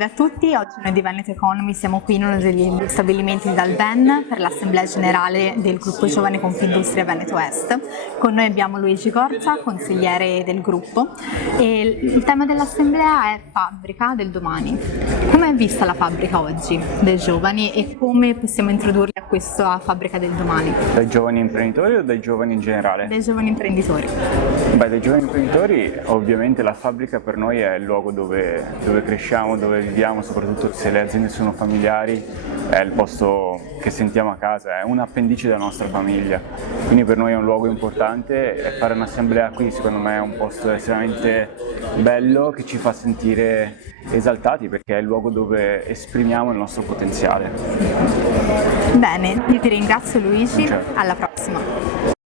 Salve a tutti, oggi noi di Veneto Economy siamo qui in uno degli stabilimenti di Dalben per l'assemblea generale del gruppo Giovane Confindustria Veneto Est. Con noi abbiamo Luigi Corza, consigliere del gruppo, e il tema dell'assemblea è fabbrica del domani. Come è vista la fabbrica oggi dei giovani e come possiamo introdurli a questa fabbrica del domani? Dai giovani imprenditori o dai giovani in generale? Dei giovani imprenditori. Dai giovani imprenditori ovviamente la fabbrica per noi è il luogo dove cresciamo, dove viviamo, soprattutto se le aziende sono familiari, è il posto che sentiamo a casa, è un appendice della nostra famiglia, quindi per noi è un luogo importante e fare un'assemblea qui secondo me è un posto estremamente bello che ci fa sentire esaltati perché è il luogo dove esprimiamo il nostro potenziale. Bene, io ti ringrazio Luigi, Certo. alla prossima.